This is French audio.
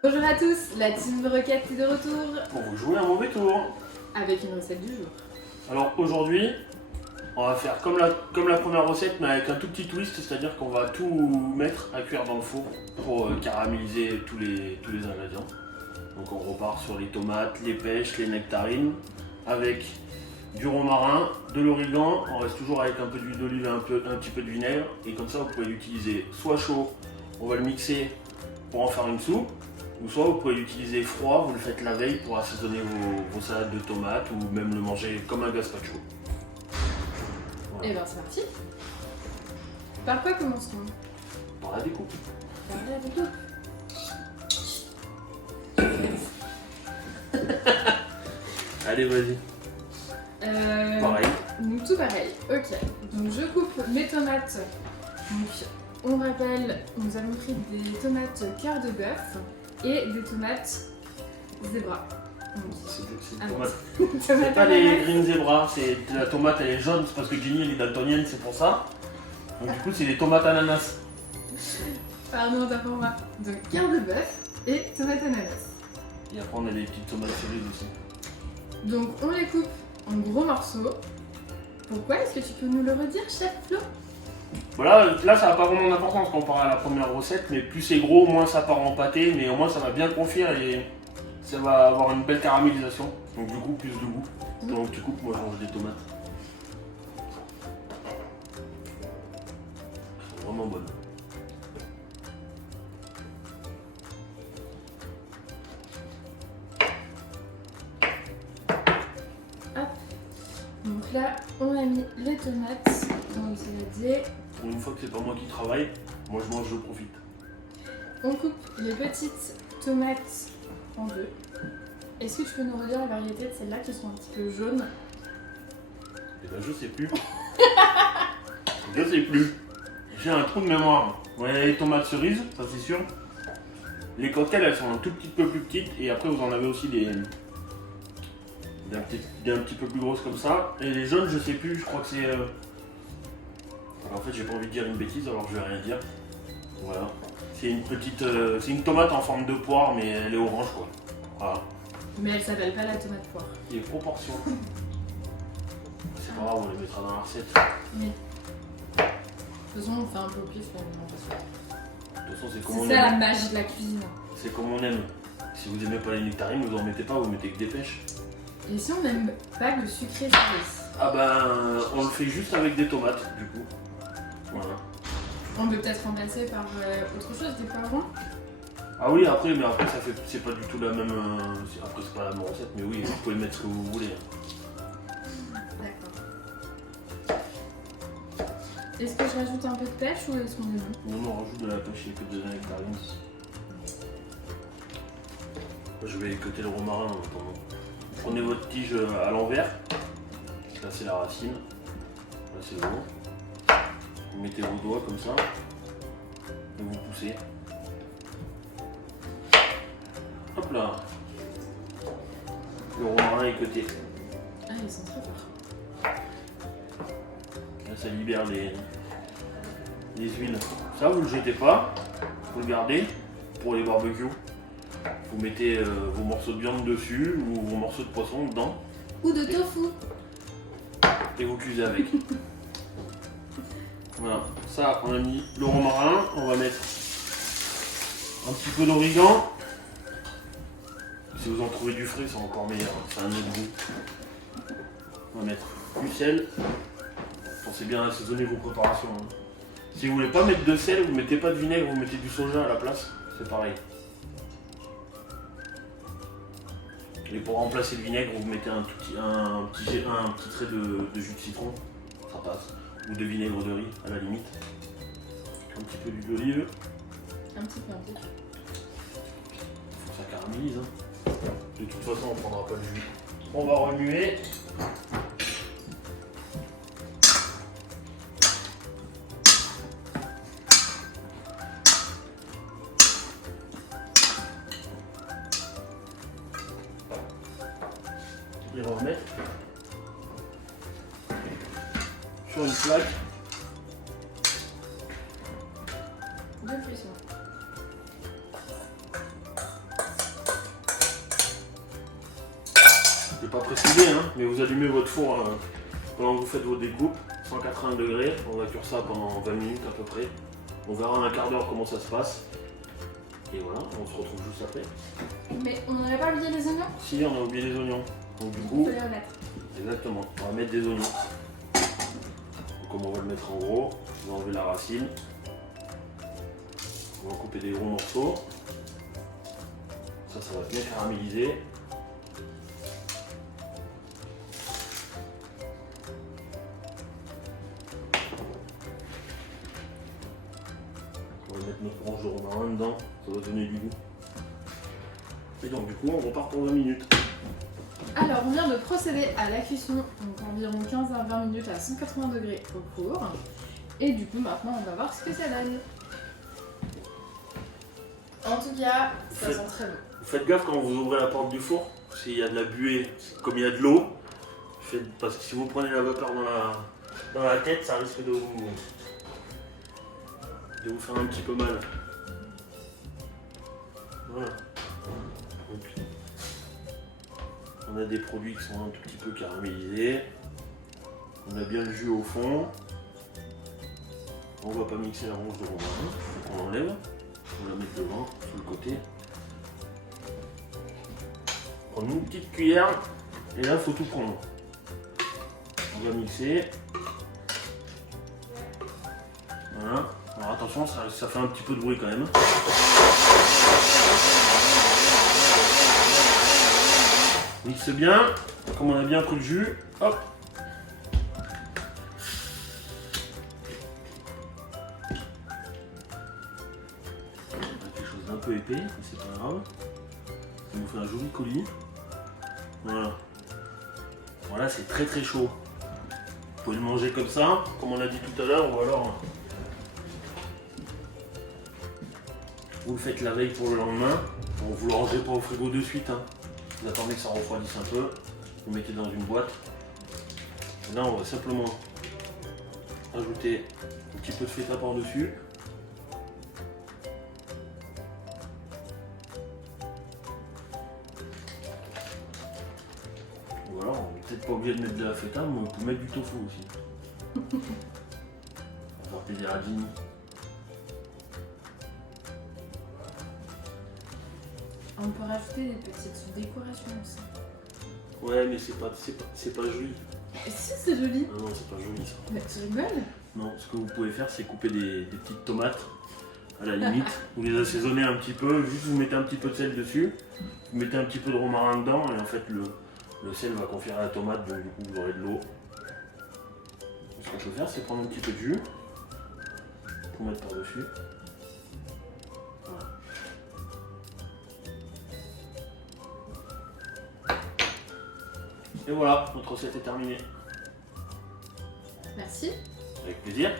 Bonjour à tous, la team Rocket est de retour Pour vous jouer un mauvais tour. avec une recette du jour. Alors aujourd'hui, on va faire comme la première recette, mais avec un tout petit twist, c'est-à-dire qu'on va tout mettre à cuire dans le four pour caraméliser tous les ingrédients. Donc on repart sur les tomates, les pêches, les nectarines, avec du romarin, de l'origan, on reste toujours avec un peu d'huile d'olive et un petit peu de vinaigre, et comme ça vous pouvez l'utiliser soit chaud, on va le mixer pour en faire une soupe, ou soit vous pouvez l'utiliser froid, vous le faites la veille pour assaisonner vos salades de tomates, ou même le manger comme un gazpacho. Et ben c'est parti. Par quoi commence-t-on? Par la découpe. Par la découpe. Allez, vas-y. Pareil. Donc tout pareil, ok. Donc je coupe mes tomates. Donc on rappelle, nous avons pris des tomates cœur de bœuf et des tomates zébra. Donc, C'est ah, tomate. tomates C'est pas les ananas. green zebra, c'est la tomate elle est jaune, c'est parce que Jenny elle est daltonienne, c'est pour ça. Donc du coup c'est des tomates ananas. Pardon, t'as pour moi. Donc cœur de bœuf et tomates ananas. Et après on a des petites tomates cerises aussi. Donc on les coupe en gros morceaux. Pourquoi? Est-ce que tu peux nous le redire, chef Flo? Voilà, là ça n'a pas vraiment d'importance comparé à la première recette, mais plus c'est gros, moins ça part en pâté, mais au moins ça va bien confire et ça va avoir une belle caramélisation. Donc du coup plus de goût. Donc tu coupes, moi je mange des tomates. Elles sont vraiment bonnes. Donc là, on a mis les tomates dans le saladier. Pour une fois que c'est pas moi qui travaille, moi je mange, je profite. On coupe les petites tomates en deux. Est-ce que tu peux nous redire la variété de celles-là qui sont un petit peu jaunes? Et ben je sais plus. Je sais plus. J'ai un trou de mémoire. Ouais, les tomates cerises, ça c'est sûr. Les cocktails elles sont un tout petit peu plus petites et après vous en avez aussi des un petit peu plus grosses comme ça. Et les jaunes je sais plus, je crois que c'est... Alors, en fait j'ai pas envie de dire une bêtise alors je vais rien dire. Voilà. C'est une petite... c'est une tomate en forme de poire mais elle est orange quoi. Voilà. Mais elle s'appelle pas la tomate poire. Les proportions. C'est pas grave, on les mettra dans la recette. Mais de toute façon, on fait un peu au pif l'alimentation. De toute façon c'est comme on C'est ça la aime. magie de la cuisine. C'est comme on aime. Si vous aimez pas les nectarines, vous en mettez pas, vous mettez que des pêches. Et si on n'aime pas le sucré salé, Ah ben, on le fait juste avec des tomates, du coup. Voilà. on peut peut-être remplacer par autre chose, des poivrons? Ah oui, après, mais après, ça fait, c'est pas du tout la même. Après, c'est pas la même recette, mais oui, vous pouvez mettre ce que vous voulez. D'accord. Est-ce que je rajoute un peu de pêche ou est-ce qu'on est bon? Non, on rajoute de la pêche et que de la nectarine. Moi, je vais écouter le romarin en attendant. Prenez votre tige à l'envers. Là, c'est la racine. Là, c'est le haut. Vous mettez vos doigts comme ça. Et vous poussez. Hop là. Le romarin est côté. Ah, ils sont très forts. Là, ça libère les huiles. Ça, vous le jetez pas. Vous le gardez pour les barbecues. Vous mettez vos morceaux de viande dessus ou vos morceaux de poisson dedans Ou de tofu. et vous cuisez avec. Voilà, ça on a mis le romarin, on va mettre un petit peu d'origan. Si vous en trouvez du frais, c'est encore meilleur, c'est un autre goût. On va mettre du sel. Pensez bien à assaisonner vos préparations. Hein. Si vous voulez pas mettre de sel, vous mettez pas de vinaigre, vous mettez du soja à la place, c'est pareil. Et pour remplacer le vinaigre, vous mettez un petit trait de jus de citron, ça passe. Ou de vinaigre de riz à la limite. Un petit peu d'huile d'olive. Un petit peu, un petit peu. Faut que ça caramélise. Hein. De toute façon, on prendra pas le jus. On va remuer. Et on va remettre sur une plaque. De cuisson. n'ai pas précisé, hein, mais vous allumez votre four pendant que vous faites vos découpes, 180 degrés, on va cuire ça pendant 20 minutes à peu près. On verra en un quart d'heure comment ça se passe. Et voilà, on se retrouve juste après. Mais on n'aurait pas oublié les oignons? Si, on a oublié les oignons. Donc du On coup, peut les remettre. exactement, on va mettre des oignons. Donc, comme on va le mettre en gros, on va enlever la racine. On va couper des gros morceaux. Ça va bien caraméliser. On va mettre notre branche de romarin dedans, ça va donner du goût. Et donc du coup, on repart pour 20 minutes. Alors, on vient de procéder à la cuisson, donc environ 15 à 20 minutes à 180 degrés au four. Et du coup, maintenant, on va voir ce que ça donne. En tout cas, ça sent très bon. Faites gaffe quand vous ouvrez la porte du four, s'il y a de la buée, comme il y a de l'eau. Parce que si vous prenez la vapeur dans la tête, ça risque de vous faire un petit peu mal. Voilà. Donc, on a des produits qui sont un tout petit peu caramélisés. On a bien le jus au fond. On ne va pas mixer la branche de romarin, donc on l'enlève. On va la mettre devant, sur le côté. Prendre une petite cuillère et là il faut tout prendre. On va mixer. Voilà. Alors attention, ça fait un petit peu de bruit quand même. Mixe bien, comme on a bien pris le jus, hop. On a quelque chose d'un peu épais, mais c'est pas grave. Ça nous fait un joli coulis. Voilà. Voilà, c'est très très chaud. Vous pouvez le manger comme ça, comme on a dit tout à l'heure, ou alors vous le faites la veille pour le lendemain. Bon, vous le rangez pas au frigo de suite. Hein. Vous attendez que ça refroidisse un peu. Vous mettez dans une boîte. Et là, on va simplement ajouter un petit peu de feta par-dessus. Ou alors, on n'est peut-être pas obligé de mettre de la feta, mais on peut mettre du tofu aussi. On va faire plaisir à Jimmy. On peut rajouter des petites décorations aussi. Ouais, mais c'est pas joli. Et si, c'est joli. Non, non, c'est pas joli ça. Mais tu rigoles? Non, ce que vous pouvez faire, c'est couper des petites tomates à la limite. Vous les assaisonnez un petit peu, juste vous mettez un petit peu de sel dessus, vous mettez un petit peu de romarin dedans et en fait le sel va conférer à la tomate, donc du coup vous aurez de l'eau. Ce qu'on peut faire, c'est prendre un petit peu de jus pour mettre par-dessus. Voilà. Et voilà, notre recette est terminée. Merci. Avec plaisir.